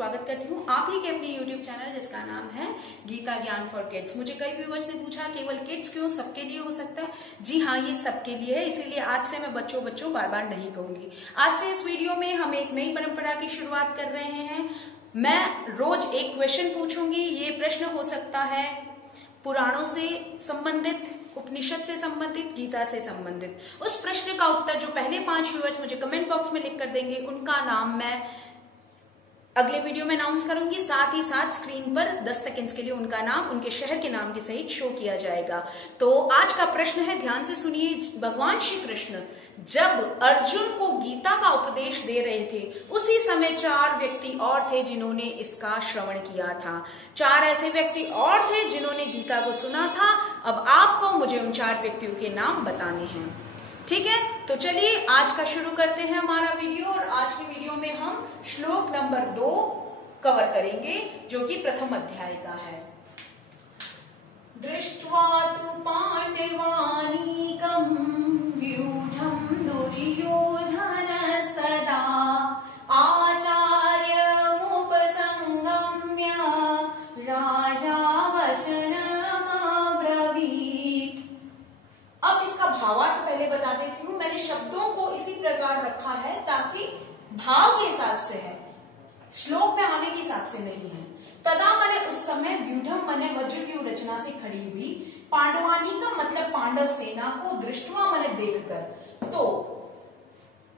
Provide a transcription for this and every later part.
स्वागत करती हूँ आप ही के अपने YouTube चैनल जिसका नाम है गीता ज्ञान फॉर किड्स। मुझे कई व्यूवर्स ने पूछा केवल किड्स क्यों, सबके लिए हो सकता है? जी हाँ, ये सबके लिए है, इसीलिए आज से मैं बच्चों बच्चों बार बार नहीं कहूंगी। आज से इस वीडियो में हम एक नई परंपरा की शुरुआत कर रहे हैं। मैं रोज एक क्वेश्चन पूछूंगी। ये प्रश्न हो सकता है पुराणों से संबंधित, उपनिषद से संबंधित, गीता से संबंधित। उस प्रश्न का उत्तर जो पहले 5 व्यूअर्स मुझे कमेंट बॉक्स में लिख कर देंगे उनका नाम मैं अगले वीडियो में अनाउंस करूंगी। साथ ही साथ स्क्रीन पर 10 सेकंड्स के लिए उनका नाम, उनके शहर के नाम के सहित शो किया जाएगा। तो आज का प्रश्न है, ध्यान से सुनिए। भगवान श्री कृष्ण जब अर्जुन को गीता का उपदेश दे रहे थे उसी समय 4 व्यक्ति और थे जिन्होंने इसका श्रवण किया था। 4 ऐसे व्यक्ति और थे जिन्होंने गीता को सुना था। अब आपको मुझे उन 4 व्यक्तियों के नाम बताने हैं, ठीक है? तो चलिए आज का शुरू करते हैं हमारा वीडियो। और आज के वीडियो में हम श्लोक नंबर 2 कवर करेंगे जो कि प्रथम अध्याय का है। दृष्ट्वा तु पांडवानीकं व्यूढं दुर्योधनस्तदा आचार्यमुपसंगम्य राजा वचनमब्रवीत्। अब इसका भावार्थ पहले बता देती हूँ। मैंने शब्दों को इसी प्रकार रखा है ताकि भाव के हिसाब से है, श्लोक में आने के हिसाब से नहीं है। तदा माने उस समय, व्यूढ़म माने वज्रव्यूह रचना से खड़ी हुई, पांडवानी का मतलब पांडव सेना को, दृष्टवा माने देखकर। तो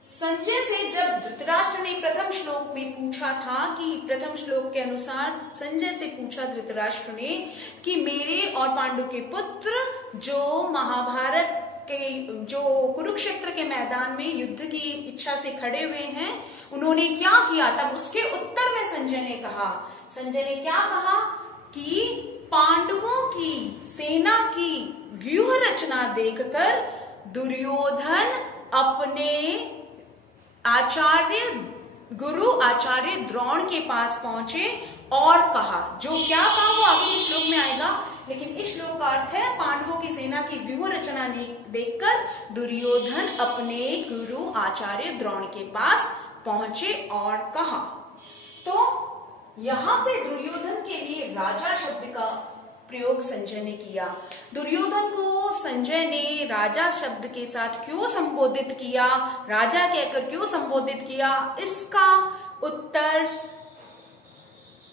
संजय से जब धृतराष्ट्र ने प्रथम श्लोक में पूछा था कि प्रथम श्लोक के अनुसार संजय से पूछा धृतराष्ट्र ने कि मेरे और पांडु के पुत्र जो महाभारत के, जो कुरुक्षेत्र के मैदान में युद्ध की इच्छा से खड़े हुए हैं, उन्होंने क्या किया? तब उसके उत्तर में संजय ने क्या कहा कि पांडवों की सेना की व्यूह रचना देखकर दुर्योधन अपने गुरु आचार्य द्रोण के पास पहुंचे और कहा। जो क्या कहा वो आगे के श्लोक में आएगा, लेकिन इस श्लोक का अर्थ है पांडवों की सेना की व्यूह रचना देखकर दुर्योधन अपने गुरु आचार्य द्रोण के पास पहुंचे और कहा। तो यहाँ पे दुर्योधन के लिए राजा शब्द का प्रयोग संजय ने किया। दुर्योधन को संजय ने राजा शब्द के साथ क्यों संबोधित किया, राजा कहकर क्यों संबोधित किया, इसका उत्तर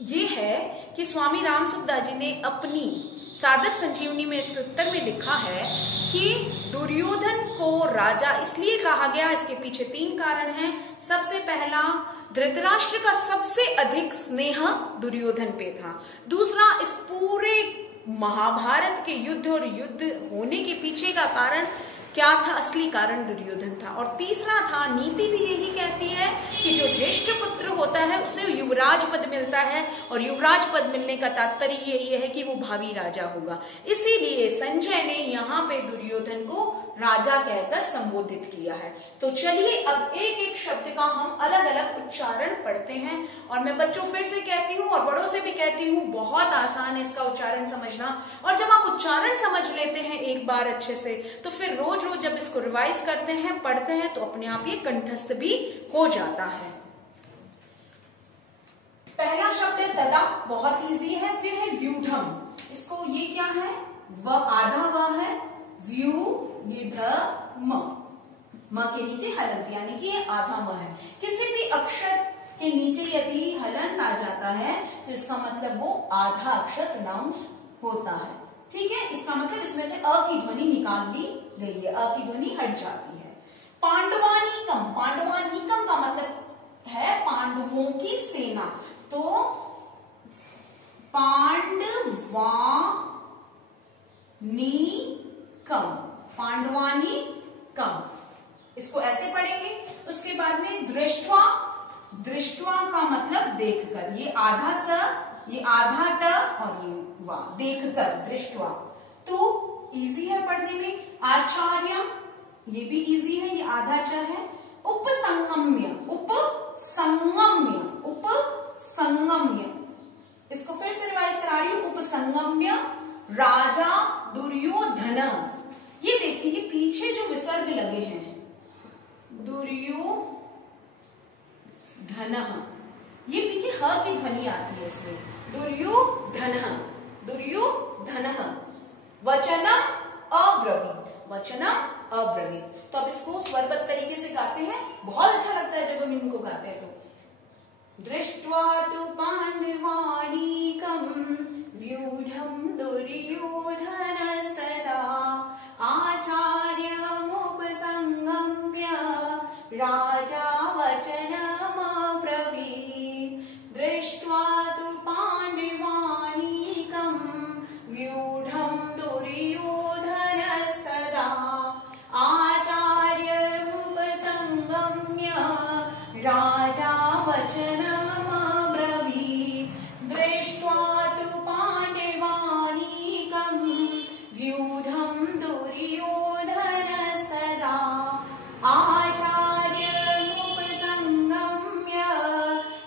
ये है कि स्वामी राम सुखदास जी ने अपनी साधक संजीवनी में इसके उत्तर में लिखा है कि दुर्योधन को राजा इसलिए कहा गया। इसके पीछे 3 कारण हैं। सबसे पहला, धृतराष्ट्र का सबसे अधिक स्नेह दुर्योधन पे था। दूसरा, इस पूरे महाभारत के युद्ध और युद्ध होने के पीछे का कारण क्या था? असली कारण दुर्योधन था। और तीसरा था, नीति भी यही कहती है कि जो ज्येष्ठ पुत्र होता है उसे युवराज पद मिलता है, और युवराज पद मिलने का तात्पर्य यही है कि वो भावी राजा होगा। इसीलिए संजय ने यहाँ पे दुर्योधन को राजा कहकर संबोधित किया है। तो चलिए अब एक एक शब्द का हम अलग अलग उच्चारण पढ़ते हैं। और मैं बच्चों फिर से कहती हूँ और बड़ों से भी कहती हूँ, बहुत आसान है इसका उच्चारण समझना। और जब आप उच्चारण समझ लेते हैं एक बार अच्छे से, तो फिर रोज रोज जब इसको रिवाइज करते हैं, पढ़ते हैं, तो अपने आप ये कंठस्थ भी हो जाता है। पहला शब्द है तदा, बहुत इजी है। फिर है व्यूढ़म, इसको ये क्या है? व आधा व है, व्यू ये ढ म के नीचे हलंत, यानी कि ये आधा म है। किसी भी अक्षर के नीचे यदि हलंत आ जाता है तो इसका मतलब वो आधा अक्षर प्रोनाउंस होता है, ठीक है? इसका मतलब इसमें से अ की ध्वनि निकाल दी गई है, अ की ध्वनि हट जाती है। पांडवानीकम, पांडवानीकम का मतलब है पांडवों की सेना। तो पांडवानीकम, पांडवानीकम, इसको ऐसे पढ़ेंगे। उसके बाद में दृष्टवा, दृष्टवा का मतलब देखकर, ये आधा स, ये आधा ट और ये वा, देखकर, दृष्टवा। तो इजी है पढ़ने में। आचार्यम, ये भी इजी है, ये आधा च है। उपसंगम्य, उपसंगम्य, उपसंगम्य, इसको फिर से रिवाइज करा रही हूं। उपसंगम्य राजा दुर्योधन। ये देखिए, ये पीछे जो विसर्ग लगे हैं, दुर्योधन, ये पीछे ह की ध्वनि आती है इसमें, दुर्योधनः, दुर्योधनः, वचनम अब्रवीत, वचनम अब्रवीत। तो अब इसको स्वरबद्ध तरीके से गाते हैं, बहुत अच्छा लगता है जब हम इनको गाते हैं। तो दृष्ट्वा तु पाण्डवानीकं व्यूढं दुर्योधन सदा आचार्यमुपसंगम्य राजा वचनमब्रवीत्। दृष्ट्वा तु पाण्डवानीकं व्यूढं दुर्योधन सदा आचार्यमुपसंगम्य राजा वचनमब्रवीत्। दृष्ट्वा तु पाण्डवानीकं व्यूढं दुर्योधन सदा आचार्यमुपसंगम्य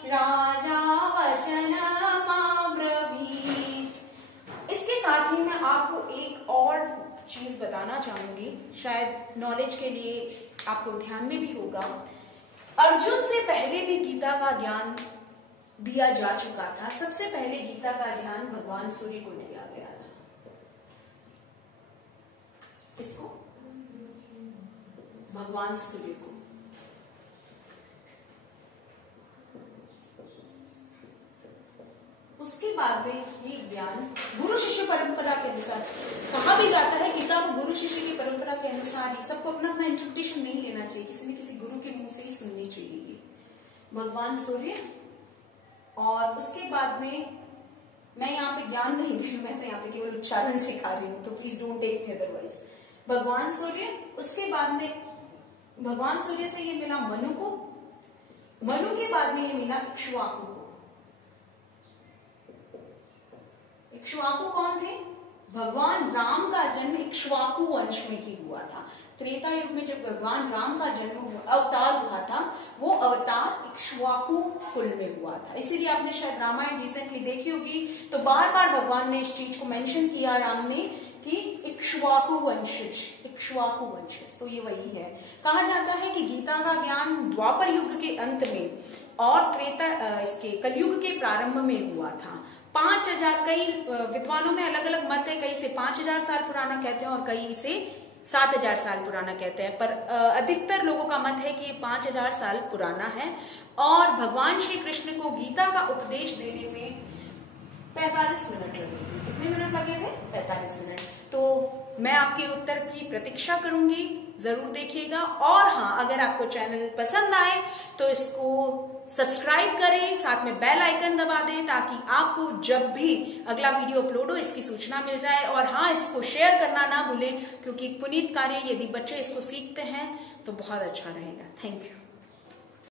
राजा वचनमब्रवीत्। इसके साथ ही मैं आपको एक और चीज बताना चाहूंगी, शायद नॉलेज के लिए आपको ध्यान में भी होगा। अर्जुन से पहले भी गीता का ज्ञान दिया जा चुका था। सबसे पहले गीता का ज्ञान भगवान सूर्य को दिया गया था। किसको? भगवान सूर्य को। उसके बाद में ये ज्ञान गुरु शिष्य परंपरा के अनुसार, कहा भी जाता है गीता को गुरु शिष्य की परंपरा के अनुसार ही, सबको अपना अपना इंटरप्रिटेशन नहीं लेना चाहिए, किसी न किसी गुरु के मुंह से ही सुननी चाहिए। भगवान सूर्य, और उसके बाद में मैं यहाँ पे ज्ञान नहीं दे रही, मैं तो यहाँ पे केवल उच्चारण सिखा रही हूँ, तो please don't take me otherwise. भगवान सूर्य, उसके बाद में भगवान सूर्य से ये मिला मनु को, मनु के बाद में ये मिला इक्ष्वाकु को। इक्ष्वाकु कौन थे? भगवान राम का जन्म इक्ष्वाकु वंश में ही हुआ था। त्रेता युग में जब भगवान राम का जन्म हुआ, अवतार हुआ था, वो अवतार इक्ष्वाकु कुल में हुआ था। इसीलिए आपने शायद रामायण रिसेंटली देखी होगी, तो बार बार भगवान ने इस चीज को मेंशन किया राम ने कि इक्ष्वाकु वंशज, इक्ष्वाकु वंशज। तो ये वही है। कहा जाता है कि गीता का ज्ञान द्वापर युग के अंत में और त्रेता इसके कलयुग के प्रारंभ में हुआ था। 5000, कई विद्वानों में अलग अलग मत है, कई से 5000 साल पुराना कहते हैं और कई इसे 7000 साल पुराना कहते हैं, पर अधिकतर लोगों का मत है कि ये 5000 साल पुराना है। और भगवान श्री कृष्ण को गीता का उपदेश देने में 45 मिनट लगे थे। कितने मिनट लगे थे? 45 मिनट। तो मैं आपके उत्तर की प्रतीक्षा करूंगी, जरूर देखिएगा। और हाँ, अगर आपको चैनल पसंद आए तो इसको सब्सक्राइब करें, साथ में बेल आइकन दबा दें ताकि आपको जब भी अगला वीडियो अपलोड हो इसकी सूचना मिल जाए। और हाँ, इसको शेयर करना ना भूलें, क्योंकि पुनीत कार्य यदि बच्चे इसको सीखते हैं तो बहुत अच्छा रहेगा। Thank you.